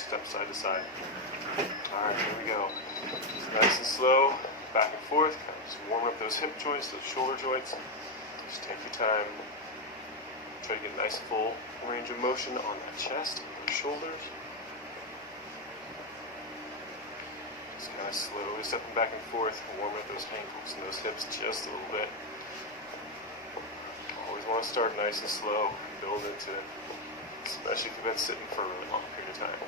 step side to side. Alright, here we go. Just nice and slow, back and forth, kind of just warm up those hip joints, those shoulder joints. Just take your time. Try to get a nice full range of motion on that chest, on those shoulders. Just kind of slowly stepping back and forth, warm up those ankles and those hips just a little bit. Always want to start nice and slow, build into it, especially if you've been sitting for a really long period of time.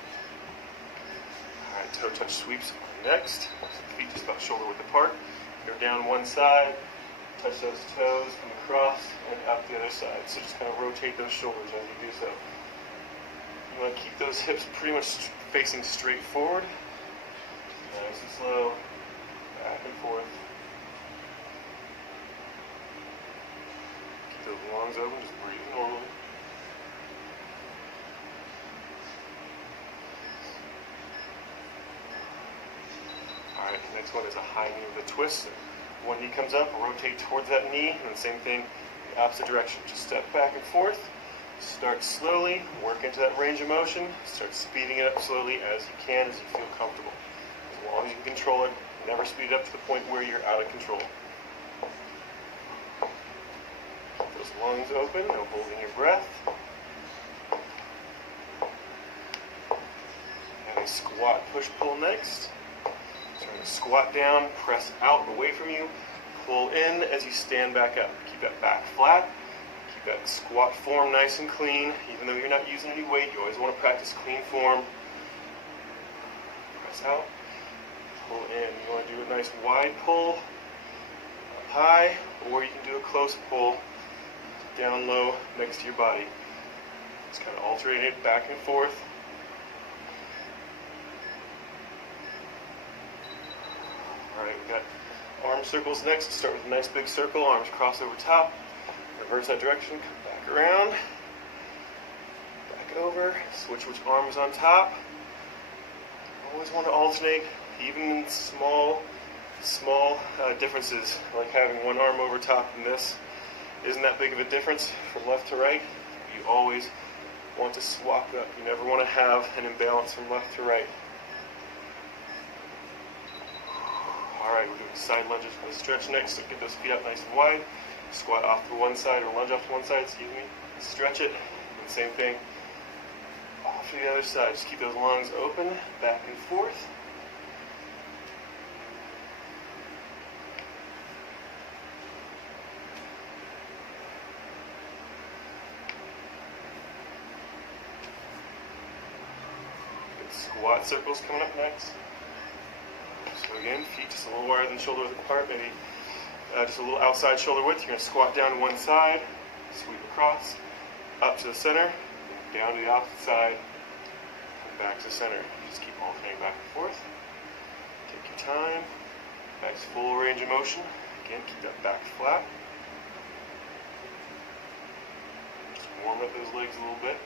Alright, toe touch sweeps are next. Feet just about shoulder width apart. Go down one side, touch those toes, come across, and out the other side. So just kind of rotate those shoulders as you do so. You want to keep those hips pretty much facing straight forward. Nice and slow, back and forth. Keep those lungs open, just breathe normally. Alright, the next one is a high knee with a twist. One knee comes up, rotate towards that knee, and then same thing, the opposite direction. Just step back and forth. Start slowly, work into that range of motion. Start speeding it up slowly as you can, as you feel comfortable. As long as you can control it, never speed it up to the point where you're out of control. Keep those lungs open, no holding your breath. And a squat push-pull next. So we're going to squat down, press out away from you, pull in as you stand back up. Keep that back flat. Keep that squat form nice and clean. Even though you're not using any weight, you always want to practice clean form. Press out, pull in. You want to do a nice wide pull up high, or you can do a close pull down low next to your body. Just kind of alternate it back and forth. Alright, we've got arm circles next. Start with a nice big circle, arms cross over top. Reverse that direction, come back around. Back over, switch which arm is on top. Always want to alternate, even in small differences, like having one arm over top and this isn't that big of a difference from left to right. You always want to swap up. You never want to have an imbalance from left to right. Alright, we're doing side lunges for the stretch next, so get those feet up nice and wide. Squat off to one side, or lunge off to one side, stretch it, and same thing off to the other side. Just keep those lungs open, back and forth. Good squat circles coming up next. So again, feet just a little wider than shoulder width apart, maybe just a little outside shoulder width. You're going to squat down to one side, sweep across, up to the center, down to the opposite side, and back to the center. Just keep alternating back and forth. Take your time. Nice full range of motion. Again, keep that back flat. Just warm up those legs a little bit.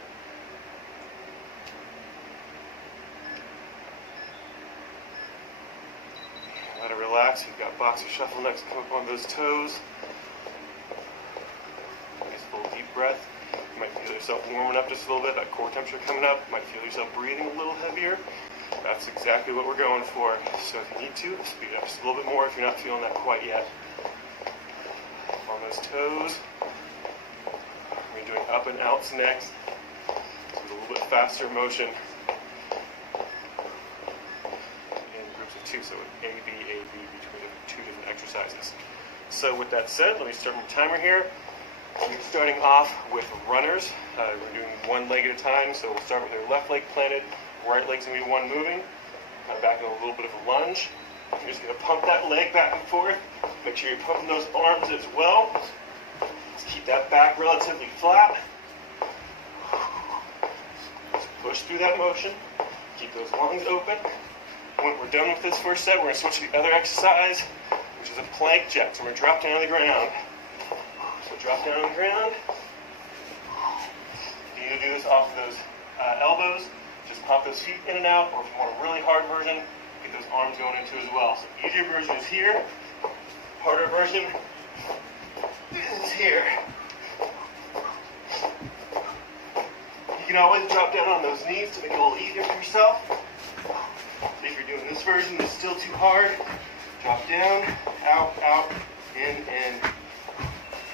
Let it relax. You've got boxer shuffle next. Come up on those toes. Nice full deep breath. You might feel yourself warming up just a little bit. That core temperature coming up. You might feel yourself breathing a little heavier. That's exactly what we're going for. So if you need to, speed it up just a little bit more if you're not feeling that quite yet. On those toes. We're doing up and outs next. So it's a little bit faster motion. Two, so A, B, between the two different exercises. So with that said, let me start my timer here. We're starting off with runners. We're doing one leg at a time, so we'll start with their left leg planted, right leg's going to be one moving. Kind of back in a little bit of a lunge. You're just going to pump that leg back and forth. Make sure you're pumping those arms as well. Just keep that back relatively flat. Just push through that motion. Keep those lungs open. When we're done with this first set, we're going to switch to the other exercise, which is a plank jack. So we're going to drop down on the ground. So drop down on the ground. You need to do this off of those elbows. Just pop those feet in and out, or if you want a really hard version, get those arms going into as well. So easier version is here. Harder version is here. You can always drop down on those knees to make it a little easier for yourself. yourself. If you're doing this version, it's still too hard. Drop down, out, out, in.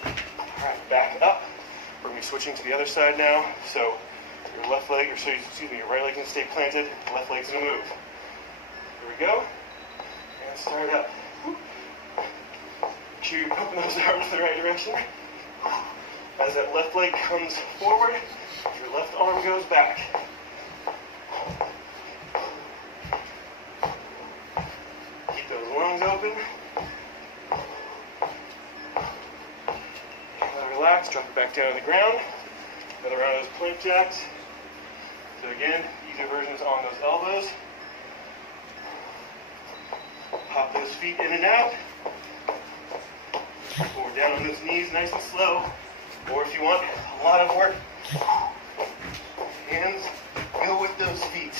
All right, back up. We're gonna be switching to the other side now. So your left leg, or sorry, excuse me, your right leg can stay planted. Left leg's gonna move. Here we go. And start up. Make sure you're pumping those arms in the right direction. As that left leg comes forward, your left arm goes back. Keep those lungs open. Relax, drop it back down to the ground. Another round of those plank jacks. So again, easier versions on those elbows. Hop those feet in and out. Or down on those knees nice and slow. Or if you want a lot of work, hands go with those feet.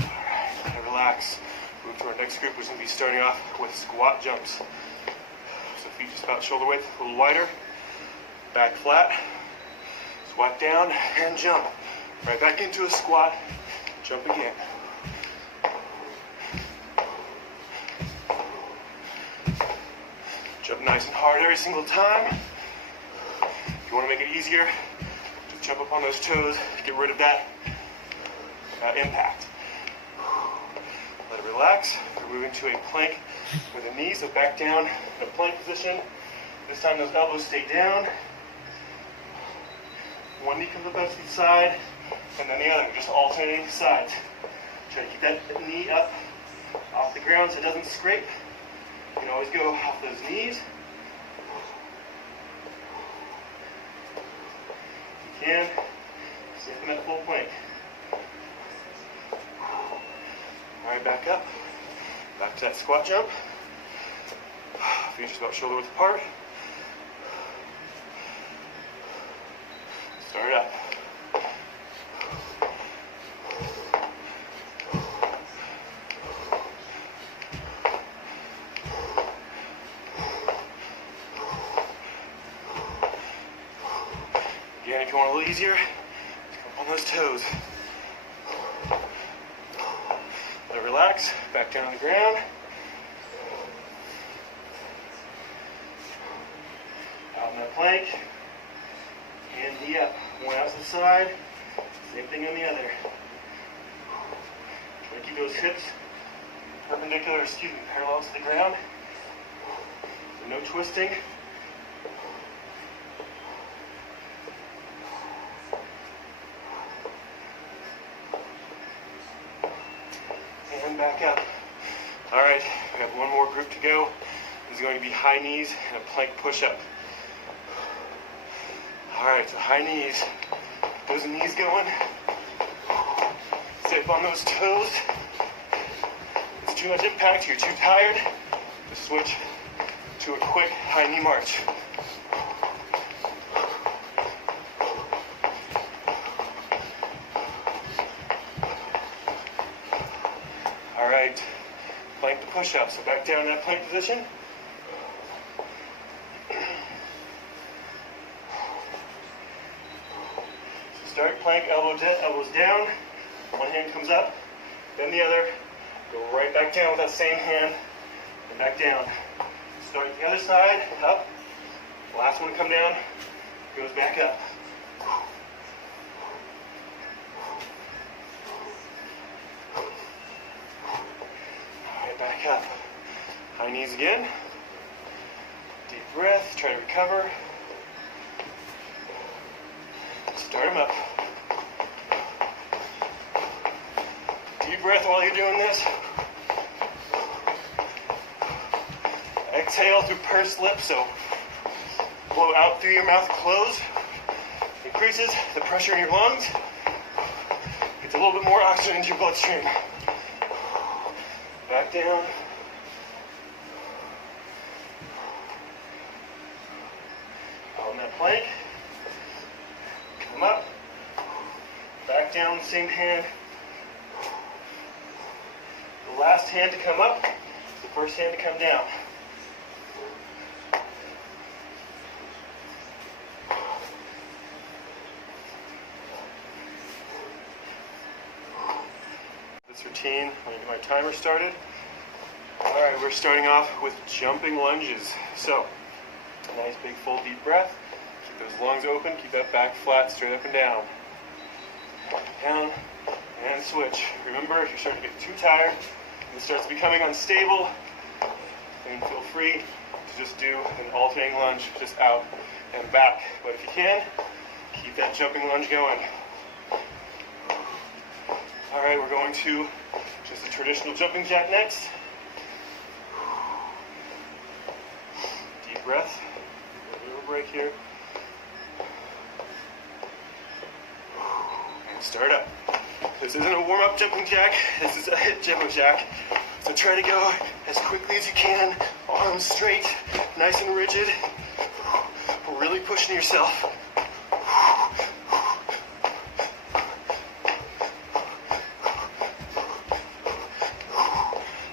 Alright, relax. Move to our next group, which is going to be starting off with squat jumps. So feet just about shoulder width, a little wider. Back flat. Squat down and jump. Right back into a squat. Jump again. Jump nice and hard every single time. If you want to make it easier, just jump up on those toes. Get rid of that impact. Let it relax. We're moving to a plank with the knees, so back down in a plank position. This time those elbows stay down. One knee comes up out to the side, and then the other, just alternating sides. Try to keep that knee up off the ground so it doesn't scrape. You can always go off those knees. You can sit them at full plank. Alright, back up. Back to that squat jump. Feet just about shoulder width apart. Start up. Again, if you want a little easier, jump on those toes. Let it relax, back down on the ground. Out in that plank. And knee up. One out to the side. Same thing on the other. Try to keep those hips perpendicular, parallel to the ground. So no twisting. And back up. Alright, we have one more group to go. This is going to be high knees and a plank push-up. Alright, so high knees. Those knees going. Stay up on those toes. If it's too much impact, you're too tired, just switch to a quick high knee march. Alright, plank to push up. So back down in that plank position. Start plank, elbows down. One hand comes up, then the other. Go right back down with that same hand, and back down. Start the other side, up. Last one to come down, goes back up. Alright, back up. High knees again. Deep breath, try to recover. Start them up. Deep breath while you're doing this. Exhale through pursed lips, so blow out through your mouth, close. Increases the pressure in your lungs. Gets a little bit more oxygen into your bloodstream. Back down. On that plank. Come up. Back down, same hand. The last hand to come up, the first hand to come down. 15. Let me get my timer started. All right, we're starting off with jumping lunges. So, nice big full deep breath. Keep those lungs open. Keep that back flat, straight up and down. Down and switch. Remember, if you're starting to get too tired and it starts becoming unstable, then feel free to just do an alternating lunge, just out and back. But if you can, keep that jumping lunge going. All right, we're going to just a traditional jumping jack next. Deep breath. A little break here. And start up. This isn't a warm-up jumping jack. This is a hip jumping jack. So try to go as quickly as you can. Arms straight, nice and rigid. Really pushing yourself.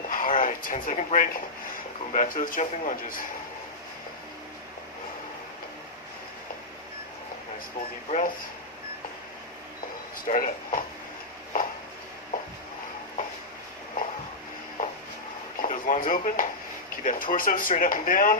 All right, 10-second break. Going back to those jumping lunges. Nice full deep breath. Start up. Keep those lungs open. Keep that torso straight up and down.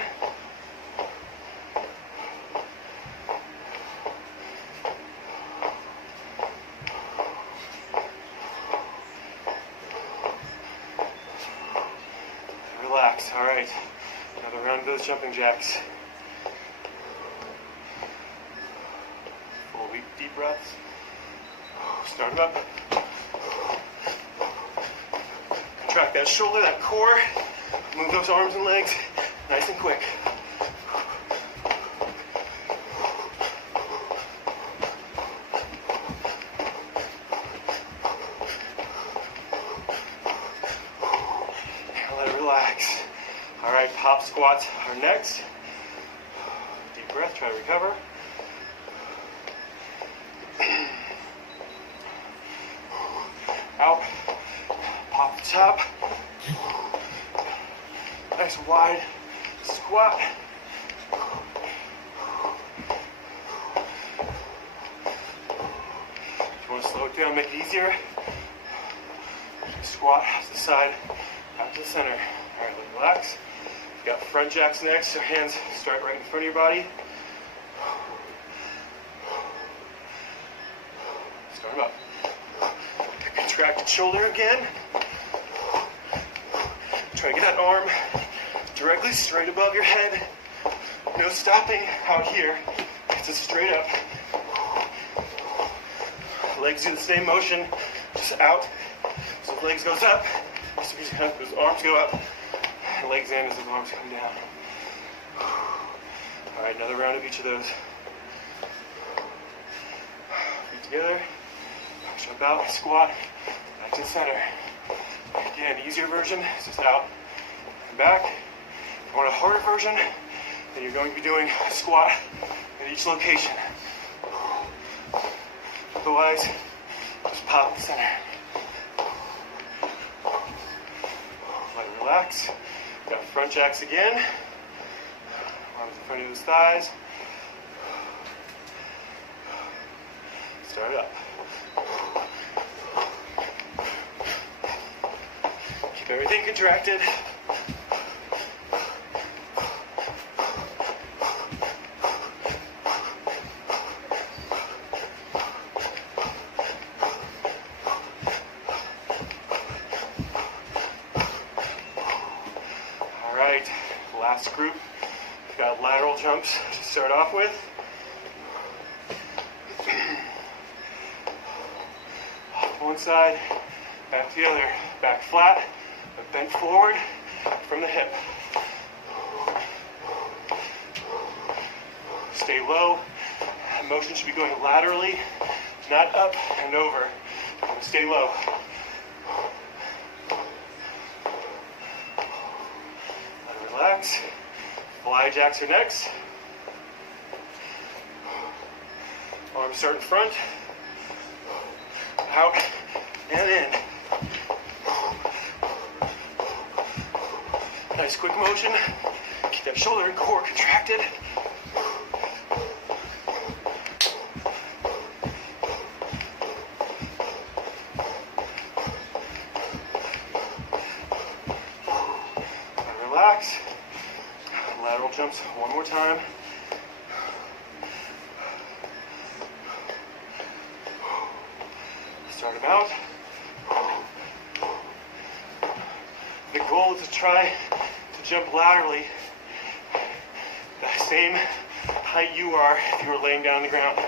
Relax. All right. Another round of those jumping jacks. Full deep breaths. Start them up. Contract that shoulder, that core. Move those arms and legs nice and quick. Now let it relax. All right, pop squats are next. Deep breath, try to recover. Out, pop the top. Nice wide squat. If you want to slow it down, make it easier. Squat to the side, out to the center. All right, relax. We've got front jacks next, so hands start right in front of your body. Start them up. Contracted shoulder again. Try to get that arm directly straight above your head. No stopping out here. It's a straight up. Legs do the same motion, just out. So if legs goes up, those arms go up. And legs in as those arms come down. All right, another round of each of those. Feet together. Jump out, squat, back to the center. Again, easier version is just out and back. If you want a harder version, then you're going to be doing a squat at each location. Otherwise, just pop the center. Let it relax. Got front jacks again. Arms in front of those thighs. Start up. Keep everything contracted. All right, last group. We've got lateral jumps to start off with. One side, back to the other. Back flat, but bent forward from the hip. Stay low. Motion should be going laterally, not up and over. Stay low. Let it relax. Fly jacks are next. Arms start in front. Out and in. Nice quick motion. Keep that shoulder and core contracted. One more time. Start them out. The goal is to try to jump laterally the same height you are if you were laying down on the ground.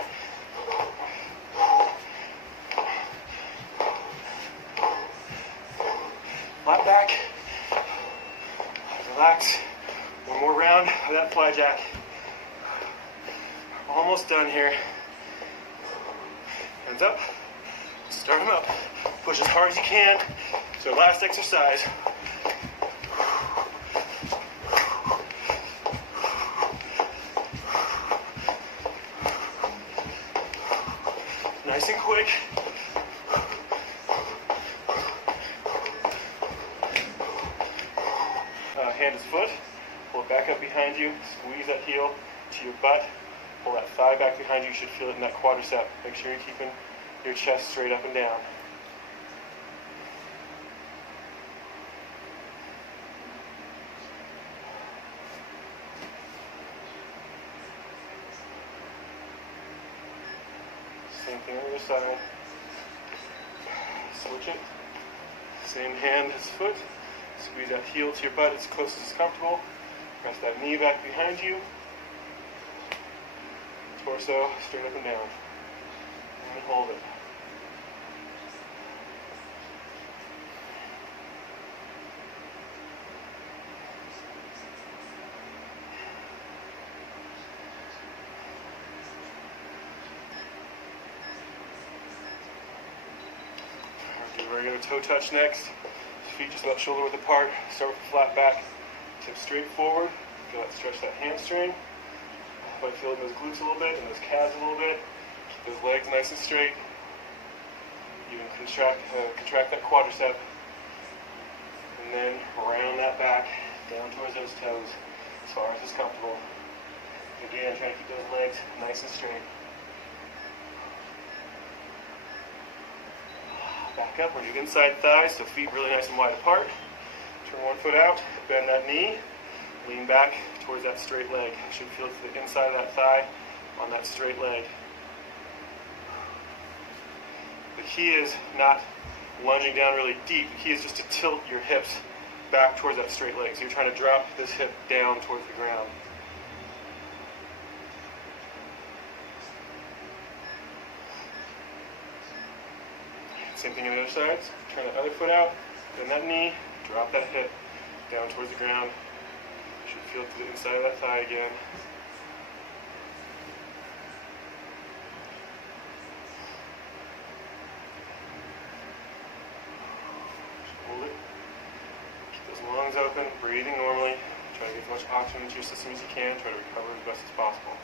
Flat back. Relax. One more round of that fly jack. Almost done here. Hands up. Start them up. Push as hard as you can. So last exercise. Nice and quick. Hand is foot. Pull it back up behind you. Squeeze that heel to your butt. Pull that thigh back behind you. You should feel it in that quadricep. Make sure you're keeping your chest straight up and down. Same thing on the other side. Switch it. Same hand as foot. Squeeze that heel to your butt as close as comfortable. Press that knee back behind you. Torso straight up and down. And hold it. Do a regular toe touch next. Feet just about shoulder width apart. Start with the flat back. Tip straight forward. Feel that stretch that hamstring. Might feel in those glutes a little bit and those calves a little bit. Keep those legs nice and straight. Even contract that quadricep. And then round that back down towards those toes as far as is comfortable. Again, try to keep those legs nice and straight. Back up, we're doing inside thighs, so feet really nice and wide apart. Turn one foot out, bend that knee, lean back towards that straight leg. You should feel to the inside of that thigh on that straight leg. The key is not lunging down really deep. The key is just to tilt your hips back towards that straight leg. So you're trying to drop this hip down towards the ground. Same thing on the other side. Turn the other foot out, bend that knee, drop that hip down towards the ground. You should feel it to the inside of that thigh again. Just hold it. Keep those lungs open, breathing normally. Try to get as much oxygen into your system as you can. Try to recover as best as possible.